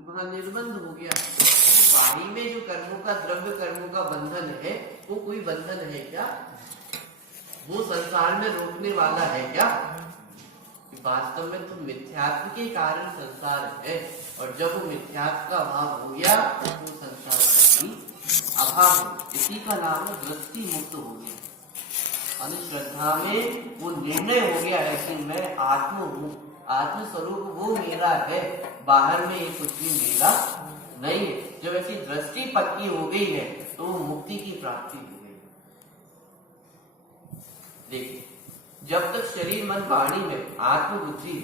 कि वहां निर्बंध हो गया। तो वाणी में जो कर्मों का, द्रव्य कर्मों का बंधन है, वो कोई बंधन है क्या? वो संसार में रोकने वाला है क्या? वास्तव में तो मिथ्यात्व के कारण संसार है, और जब वो मिथ्यात्व का अभाव हो गया तो संसार का भी अभाव। इसी का नाम है दृष्टि मुक्त हो गया। श्रद्धा में वो निर्णय हो गया है कि मैं आत्म हूँ, आत्मस्वरूप वो मेरा है, बाहर में ये कुछ भी मेरा नहीं है। जब ऐसी दृष्टि पक्की हो गई है तो मुक्ति की प्राप्ति हो गई। देखिए, जब तक शरीर मन वाणी में आत्मबुद्धि,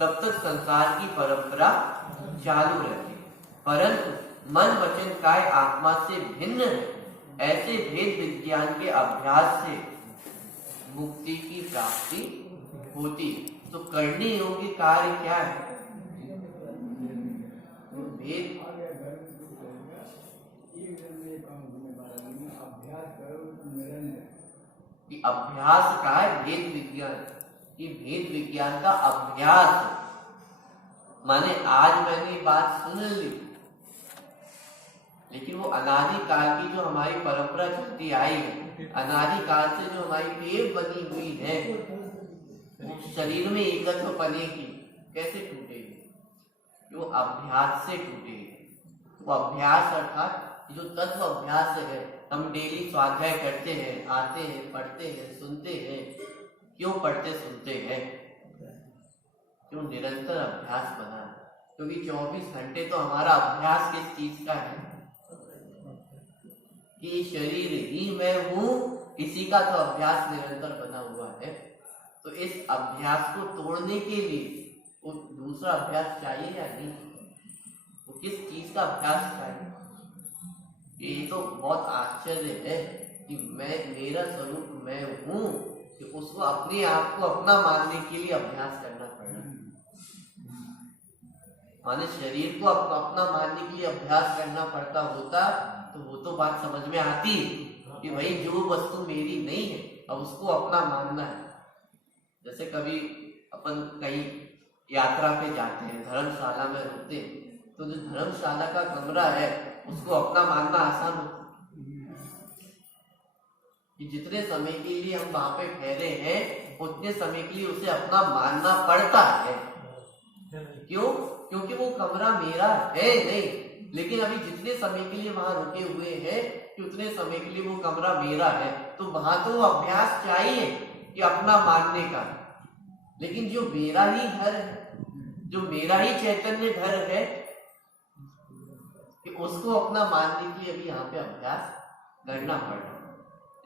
तब तक संसार की परंपरा चालू रहती है। परंतु मन वचन काय आत्मा से भिन्न है, ऐसे भेद विज्ञान के अभ्यास से मुक्ति की प्राप्ति होती। तो करने योग्य कार्य क्या है? भेद अभ्यास का है, भेद विज्ञान की, भेद विज्ञान का अभ्यास। माने आज मैंने बात सुन ली, लेकिन वो अनादि काल की जो हमारी परंपरा चलती आई है, अनादि काल से जो हमारी टेव बनी हुई है, वो शरीर में एकत्व बने की कैसे टूटेगी? वो अभ्यास से टूटेगी। वो अभ्यास अर्थात जो तत्व अभ्यास है, हम डेली स्वाध्याय करते हैं, आते हैं, पढ़ते हैं, सुनते हैं। क्यों पढ़ते सुनते हैं? क्यों? निरंतर अभ्यास बना है। क्योंकि 24 घंटे तो हमारा अभ्यास किस चीज का है? कि शरीर ही मैं हूं, इसी का तो अभ्यास निरंतर बना हुआ है। तो इस अभ्यास को तोड़ने के लिए वो दूसरा अभ्यास चाहिए या नहीं? वो किस चीज का अभ्यास चाहिए? ये तो बहुत आश्चर्य है कि मैं, मेरा स्वरूप मैं हूं, कि उसको अपने आप को अपना मानने के लिए अभ्यास करना पड़ा। माने शरीर को अपना मानने के लिए अभ्यास करना पड़ता होता तो वो तो बात समझ में आती कि भाई जो वस्तु मेरी नहीं है, अब उसको अपना मानना है। जैसे कभी अपन कहीं यात्रा पे जाते हैं, धर्मशाला में रुकते हैं, तो जो धर्मशाला का कमरा है उसको अपना मानना आसान होता कि जितने समय के लिए हम वहां पे ठहरे हैं, उतने समय के लिए उसे अपना मानना पड़ता है। क्यों? क्योंकि वो कमरा मेरा है नहीं, लेकिन अभी जितने समय के लिए वहां रुके हुए हैं कि उतने समय के लिए वो कमरा मेरा है, तो वहां तो अभ्यास चाहिए कि अपना मानने का। लेकिन जो मेरा ही घर है, जो मेरा ही चैतन्य घर है, कि उसको अपना मानने के लिए अभी यहाँ पे अभ्यास करना पड़ रहा है।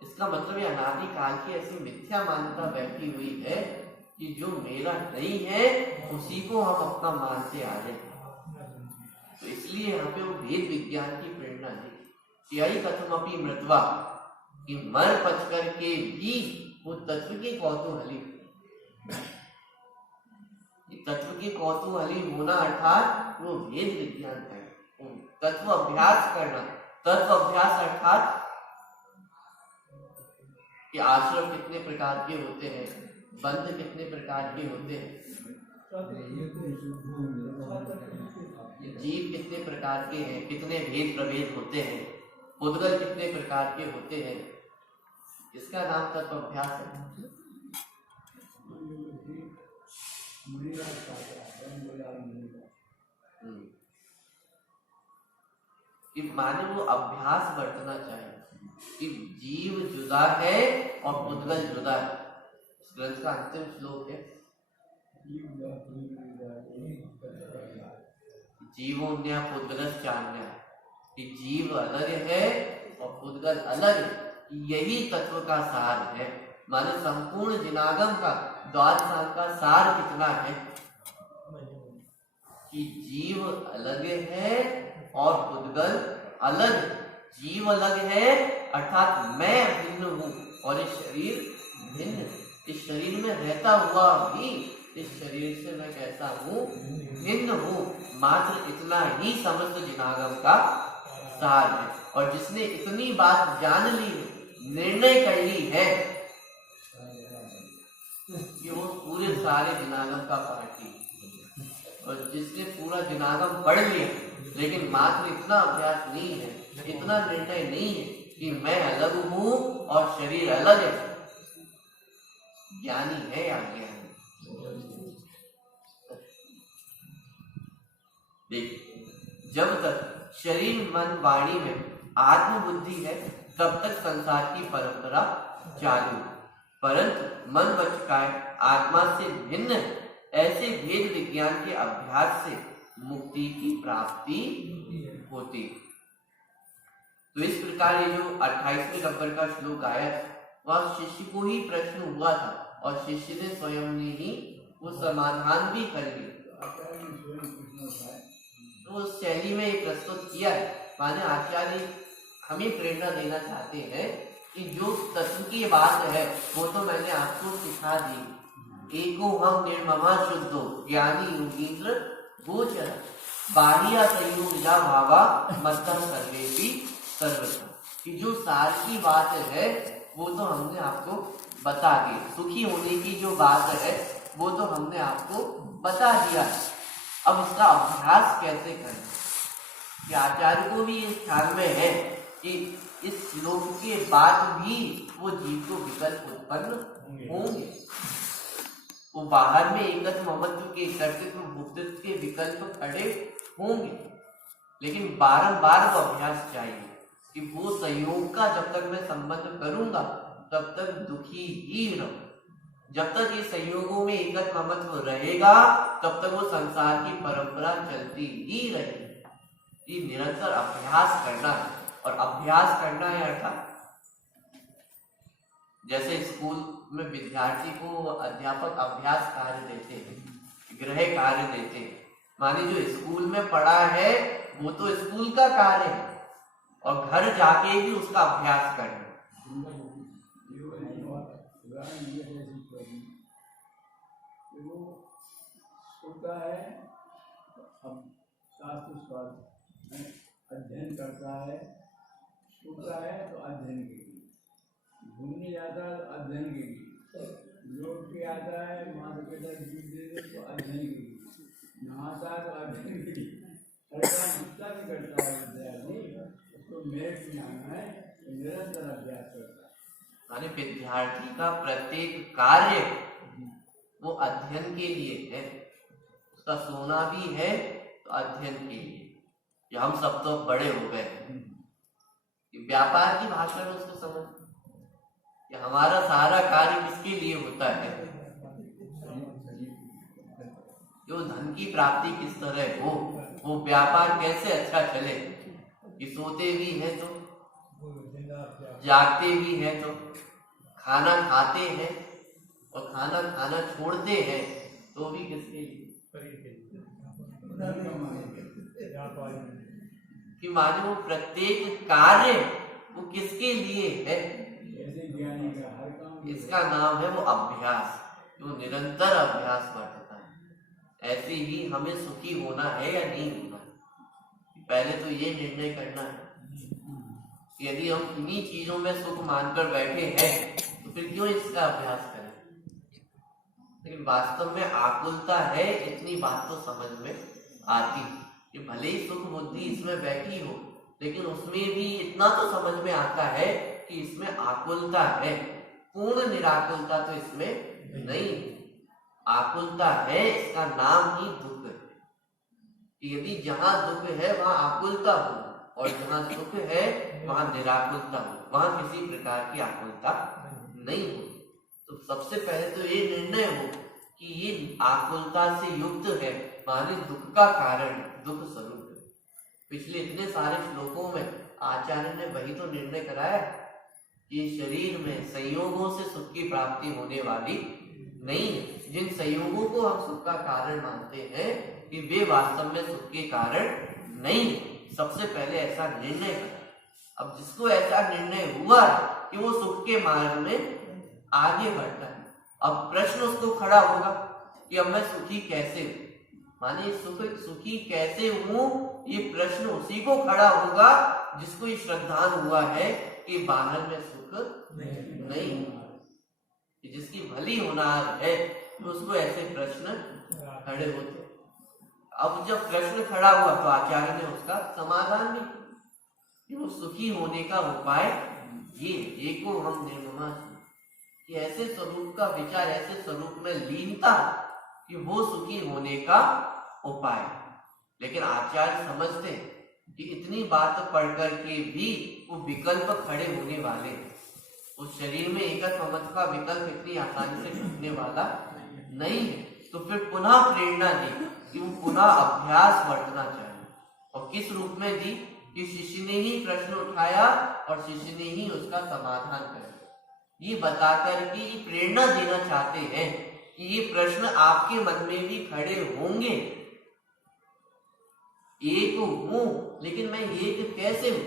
इसका मतलब ये अनादि काल की ऐसी मिथ्या मान्यता बैठी हुई है कि जो मेरा नहीं है उसी को हम अपना मानते आ रहे हैं। तो इसलिए यहाँ पे वो भेद विज्ञान की प्रेरणा दी। यही कथमपि मृत्वा, कि मर पच करके भी वो तत्व की कौतूहली, तत्व की कौतूहली होना अर्थात वो भेद विज्ञान है। तत्व अभ्यास करना, तत्व अभ्यास अर्थात कि आश्रम कितने प्रकार के होते हैं, बंध कितने प्रकार के होते हैं, जीव कितने प्रकार के हैं, कितने भेद प्रभेद होते हैं, उद्गल कितने प्रकार के होते हैं, इसका नाम तत्व अभ्यास है। कि माने वो अभ्यास बरतना चाहिए कि जीव जुदा है और उद्गल जुदा है। इस ग्रंथ का अंतिम श्लोक है, जीवोन्या पुद्गलश्चान्या, कि जीव अलग है और उद्गल अलग है। यही तत्व का सार है। माने संपूर्ण जिनागम का द्वादशांग का सार कितना है कि जीव अलग है और उद्गल अलग। जीव अलग है अर्थात मैं भिन्न हूं और इस शरीर भिन्न। इस शरीर में रहता हुआ भी इस शरीर से मैं कैसा हूँ? भिन्न हूँ। मात्र इतना ही समस्त जिनागम का सार है। और जिसने इतनी बात जान ली, निर्णय कर ली है कि वो पूरे सारे जिनागम का पाठी, और जिसने पूरा जिनागम पढ़ लिया लेकिन मात्र इतना अभ्यास नहीं है, इतना निर्णय नहीं है कि मैं अलग हूं और शरीर अलग है। ज्ञानी है या अज्ञानी? देखिए, जब तक शरीर मन वाणी में आत्मबुद्धि है तब तक संसार की परंपरा चालू, परंतु मन वचकाय आत्मा से भिन्न ऐसे भेद विज्ञान के अभ्यास से मुक्ति की प्राप्ति होती। तो इस प्रकार ये जो 28वें नंबर का श्लोक आया वह शिष्य को ही प्रश्न हुआ था और शिष्य ने स्वयं ने ही वो समाधान भी कर लिया। तो उस शैली में एक प्रस्तुत किया है। माने आचार्य हमें प्रेरणा देना चाहते हैं कि जो तत्व की बात है वो तो मैंने आपको सिखा दी। एको हम निर्ममा शुद्धो ज्ञानी योगींद्र गोचर बाह्य संयोगा भावा मत्तम सर्वेपि सर्वथा। कि जो सार की बात है वो तो हमने आपको बता दी। सुखी होने की जो बात है वो तो हमने आपको बता दिया। अब इसका अभ्यास कैसे करें? कि आचार्य को भी इस ख्याल में है कि इस श्लोक के बाद भी वो जीव को विकल्प उत्पन्न होंगे। वो बाहर में एकत्व ममत्व के कर्तृत्व भोक्तृत्व के विकल्प खड़े होंगे, लेकिन बारंबार वो अभ्यास चाहिए कि वो संयोग का जब तक मैं संबंध करूंगा तब तक दुखी ही रहूं। जब तक ये संयोगों में एकत्व ममत्व रहेगा तब तक वो संसार की परंपरा चलती ही रहेगी। ये निरंतर अभ्यास करना है। और अभ्यास करना है अर्थात जैसे स्कूल में विद्यार्थी को अध्यापक अभ्यास कार्य देते हैं, गृह कार्य देते हैं। माने जो स्कूल में पढ़ा है वो तो स्कूल का कार्य है और घर जाके भी उसका अभ्यास करना। अध्ययन करता है, सोता है तो अध्ययन के लिए, घूमने जाता है तो अध्ययन के लिए, लौट के आता है माँ के पिता दूध दे दे तो अध्ययन के लिए, नहाता है तो अध्ययन के लिए, हर काम जितना भी करता है विद्यार्थी उसको मेरिट में आना है तो निरंतर अभ्यास करता है। माने विद्यार्थी का प्रत्येक कार्य वो अध्ययन के लिए है। उसका सोना भी है तो अध्ययन के लिए। कि हम सब तो बड़े हो गए कि व्यापार की भाषा में उसको समझ कि हमारा सारा कार्य किसके लिए होता है, जो धन की प्राप्ति किस तरह हो, वो व्यापार कैसे अच्छा चले। कि सोते भी हैं तो, जागते भी हैं तो, खाना खाते हैं और खाना खाना छोड़ते हैं तो भी किसके लिए? कि मानो प्रत्येक कार्य वो किसके लिए है? इसका नाम है वो अभ्यास, जो निरंतर अभ्यास बढ़ता है। ऐसे ही हमें सुखी होना है या नहीं होना, पहले तो ये निर्णय करना है। यदि हम इन्हीं चीजों में सुख मानकर बैठे हैं तो फिर क्यों इसका अभ्यास करें? लेकिन वास्तव में आकुलता है, इतनी बात तो समझ में आती कि भले ही सुख बुद्धि इसमें बैठी हो लेकिन उसमें भी इतना तो समझ में आता है कि इसमें आकुलता है। पूर्ण निराकुलता तो इसमें नहीं। आकुलता है, इसका नाम ही दुख है। यदि जहां दुख है वहां आकुलता हो और जहां सुख है वहां निराकुलता हो, वहां किसी प्रकार की आकुलता नहीं हो। तो सबसे पहले तो ये निर्णय हो कि ये आकुलता से युक्त है, माने दुख का कारण, दुख स्वरूप है। पिछले इतने सारे श्लोकों में आचार्य ने वही तो निर्णय कराया कि शरीर में संयोगों से सुख की प्राप्ति होने वाली नहीं है। जिन संयोगों को हम सुख का कारण मानते हैं कि वे वास्तव में सुख के कारण नहीं है। सबसे पहले ऐसा निर्णय करा। अब जिसको ऐसा निर्णय हुआ कि वो सुख के मार्ग में आगे बढ़ता है, अब प्रश्न उसको खड़ा होगा कि अब मैं सुखी कैसे हूं। माने सुखी कैसे हूं, ये प्रश्न उसी को खड़ा होगा जिसको ये श्रद्धान हुआ है कि बाहर में सुख नहीं, जिसकी भली होनार है तो उसको ऐसे प्रश्न खड़े होते। अब जब प्रश्न खड़ा हुआ तो आचार्य ने उसका समाधान भी किया कि वो सुखी होने का उपाय ये एको हम निर्ममा कि ऐसे स्वरूप का विचार, ऐसे स्वरूप में लीनता कि वो सुखी होने का उपाय। लेकिन आचार्य समझते कि इतनी बात पढ़ करके भी वो विकल्प खड़े होने वाले हैं। उस शरीर में एकत्व मत का विकल्प इतनी आसानी से टूटने वाला नहीं है। तो फिर पुनः प्रेरणा दी कि वो पुनः अभ्यास बरतना चाहिए। और किस रूप में दी कि शिष्य ने ही प्रश्न उठाया और शिष्य ने ही उसका समाधान कर दिया। ये बताकर कि ये प्रेरणा देना चाहते हैं कि ये प्रश्न आपके मन में भी खड़े होंगे। एक हूं लेकिन मैं एक कैसे हूं,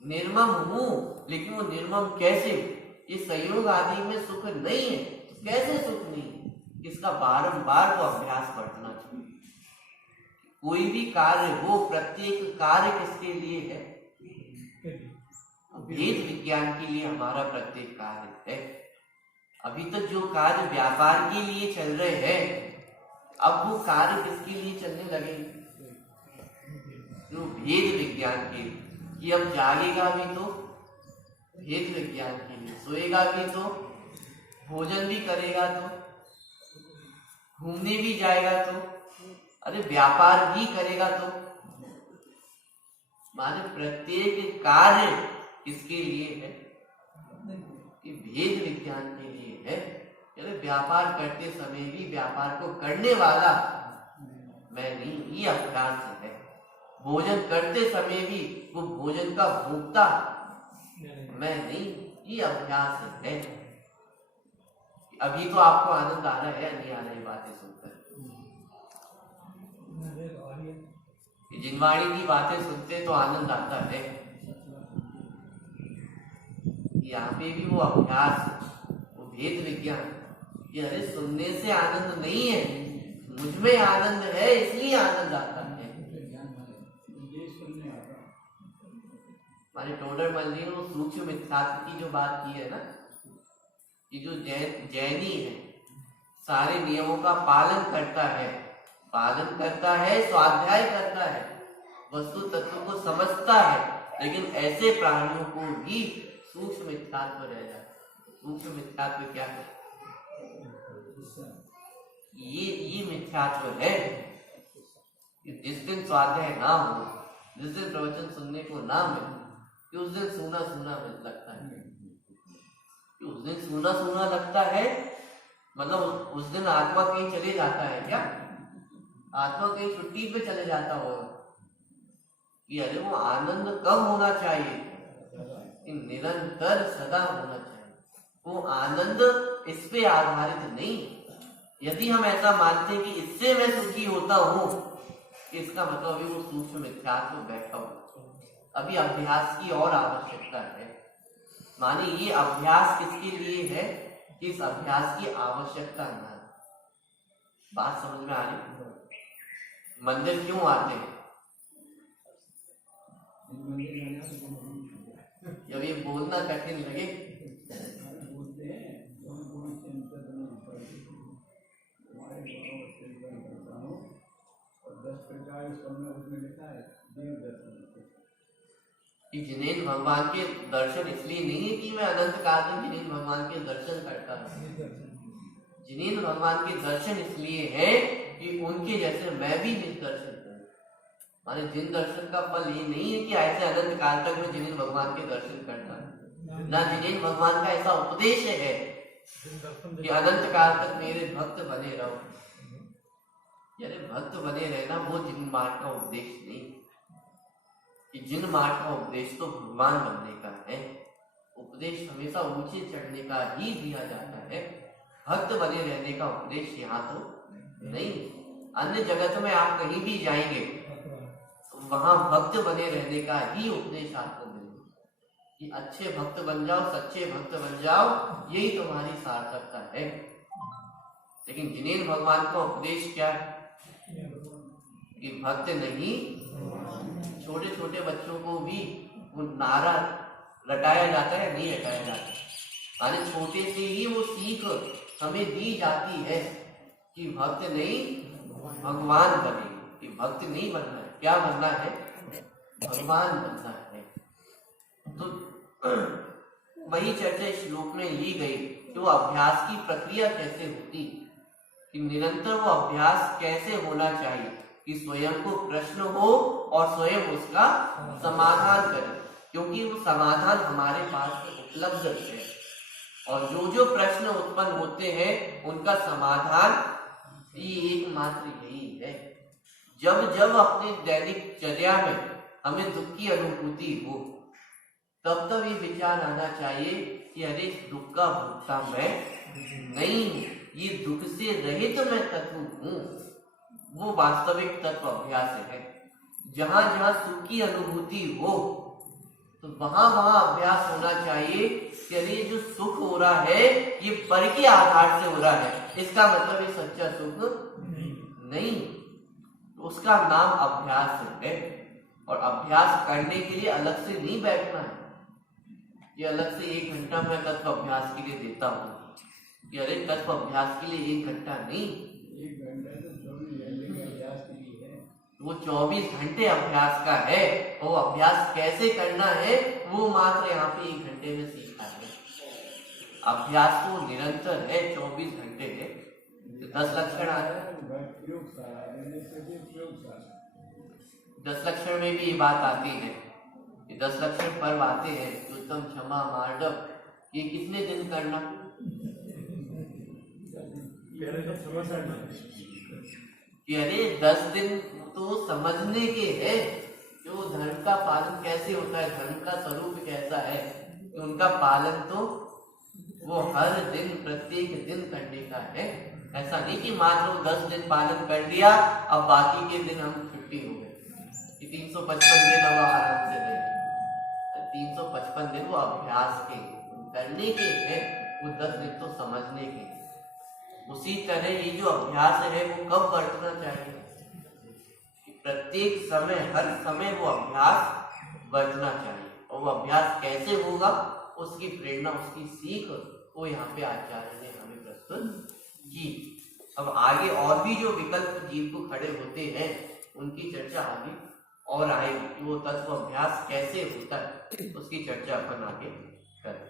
निर्मम हूं लेकिन वो निर्मम कैसे हूं, ये संयोग आदि में सुख नहीं है, कैसे सुख नहीं है, इसका बारंबार वो अभ्यास बढ़ना चाहिए। कोई भी कार्य हो, प्रत्येक कार्य किसके लिए है? वेद विज्ञान के लिए हमारा प्रत्येक कार्य है। अभी तक जो कार्य व्यापार के लिए चल रहे हैं, अब वो कार्य किसके लिए चलने लगेंगे? जो वेद विज्ञान के लिए, कि अब जागेगा भी तो वेद विज्ञान के लिए, सोएगा भी तो, भोजन भी करेगा तो, घूमने भी जाएगा तो, अरे व्यापार भी करेगा तो, माने प्रत्येक कार्य किसके लिए है? कि वेद विज्ञान के लिए है। अरे व्यापार करते समय भी व्यापार को करने वाला मैं नहीं, ये अभ्यास है। भोजन करते समय भी वो भोजन का भोक्ता मैं नहीं, ये अभ्यास है। अभी तो आपको आनंद आ रहा है, नहीं आ रही बातें सुनकर? जिनवाणी की बातें सुनते तो आनंद आता है। यहाँ पे भी वो अभ्यास, वो भेद विज्ञान, कि अरे सुनने से आनंद नहीं है, मुझ में आनंद है इसलिए आनंद आता है। हमारे टोडरमल जी ने वो सूक्ष्म मिथ्यात्व की जो बात की है ना, कि जो जैनी है सारे नियमों का पालन करता है, स्वाध्याय करता है, वस्तु तत्व को समझता है, लेकिन ऐसे प्राणियों को भी सूक्ष्म मिथ्यात्व रह जाता। सूक्ष्म मिथ्यात्व क्या है? ये मिथ्यात्व है कि जिस दिन स्वाध्याय ना हो, जिस दिन प्रवचन सुनने को ना मिले, कि उस दिन सूना सूना लगता है। कि उस दिन सूना सूना लगता है मतलब उस दिन आत्मा कहीं चले जाता है क्या? आत्मा कहीं छुट्टी पे चले जाता होगा कि अरे वो आनंद कब होना चाहिए? कि निरंतर सदा होना चाहिए। वो आनंद इस पे आधारित नहीं। यदि हम ऐसा मानते हैं कि इससे मैं सुखी होता हूं, इसका मतलब अभी वो सूक्ष्म मिथ्यात्व बैठा हुआ। अभी अभ्यास की और आवश्यकता है। माने ये अभ्यास किसके लिए है? कि इस अभ्यास की आवश्यकता ना। बात समझ में आ रही? मंदिर क्यों आते हैं? जब ये बोलना कठिन लगे, कि जिनेन्द्र भगवान के दर्शन इसलिए नहीं है कि मैं अनंत काल में जिनेन्द्र भगवान के दर्शन करता हूँ। जिनेन्द्र भगवान के दर्शन इसलिए है कि उनके जैसे मैं भी दर्शन करूं। माने जिन दर्शन का फल ये नहीं है कि ऐसे अनंत काल तक मैं जिनेन्द्र भगवान के दर्शन करता हूँ। ना जिनेन्द्र भगवान का ऐसा उपदेश है कि अनंत काल तक मेरे भक्त बने रहो। यानी भक्त बने रहना वो जिन मार्ग का उपदेश नहीं, कि जिन मार्ग का उपदेश तो भगवान बनने का है। उपदेश हमेशा ऊंचे चढ़ने का ही दिया जाता है। भक्त बने रहने का उपदेश यहाँ तो नहीं। अन्य जगत में आप कहीं भी जाएंगे तो वहां भक्त बने रहने का ही उपदेश आपको मिलेगा कि अच्छे भक्त बन जाओ, सच्चे भक्त बन जाओ, यही तुम्हारी सार्थकता है। लेकिन जिनेन्द्र भगवान का उपदेश क्या है? कि भक्त नहीं, छोटे छोटे बच्चों को भी वो नारा रटाया जाता है, नहीं रटाया जाता। माने छोटे से ही वो सीख हमें दी जाती है कि भक्त नहीं भगवान बने। कि भक्त नहीं बनना है, क्या बनना है? भगवान बनना है। तो वही चर्चा इस श्लोक में ली गई कि वो अभ्यास की प्रक्रिया कैसे होती, कि निरंतर वो अभ्यास कैसे होना चाहिए कि स्वयं को प्रश्न हो और स्वयं उसका समाधान करे, क्योंकि वो समाधान हमारे पास उपलब्ध है। और जो जो प्रश्न उत्पन्न होते हैं उनका समाधान ये एकमात्र यही है। जब जब अपने दैनिक चर्या में हमें दुख की अनुभूति हो, तब तब ये विचार आना चाहिए कि अरे इस दुख का भोक्ता मैं नहीं हूं, ये दुख से रहित मैं तत्व हूं। वो वास्तविक तत्व अभ्यास है। जहां जहां सुख की अनुभूति हो तो वहां वहां अभ्यास होना चाहिए कि अरे जो सुख हो रहा है ये पर के आधार से हो रहा है, इसका मतलब ये सच्चा सुख नहीं। उसका नाम अभ्यास है। और अभ्यास करने के लिए अलग से नहीं बैठना है, ये अलग से 1 घंटा मैं तत्व अभ्यास के लिए देता हूँ कि अरे तत्व अभ्यास के लिए 1 घंटा नहीं, 1 घंटा तो 24 घंटे के अभ्यास के लिए है। वो 24 घंटे अभ्यास का है। वो अभ्यास कैसे करना है वो मात्र यहाँ पे 1 घंटे में सीखा है। अभ्यास तो निरंतर है, 24 घंटे है। 10 लक्षण आ रहा है, 10 लक्षण में भी ये बात आती है कि 10 लक्षण पर्व आते हैं, उत्तम, क्षमा, मार्दव, ये कितने दिन करना? कि अरे 10 दिन तो समझने के हैं जो धर्म का पालन कैसे होता है, धर्म का स्वरूप कैसा है, तो उनका पालन तो वो हर दिन प्रत्येक दिन करने का है। ऐसा नहीं कि मात्र 10 दिन पालन कर लिया अब बाकी के दिन हम छुट्टी हो गए, कि 355 दिन अब आराम से रहे। 355 दिन वो अभ्यास के करने के हैं, वो 10 दिन तो समझने के। उसी तरह ये जो अभ्यास है वो कब बरतना चाहिए? प्रत्येक समय, हर समय वो अभ्यास बरतना चाहिए। और वो अभ्यास कैसे होगा उसकी प्रेरणा, उसकी सीख वो यहाँ पे आचार्य ने हमें प्रस्तुत की। अब आगे और भी जो विकल्प जीव को खड़े होते हैं उनकी चर्चा आगे और आएगी कि वो तत्व अभ्यास कैसे होता है, उसकी चर्चा अपन आगे करें।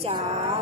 चार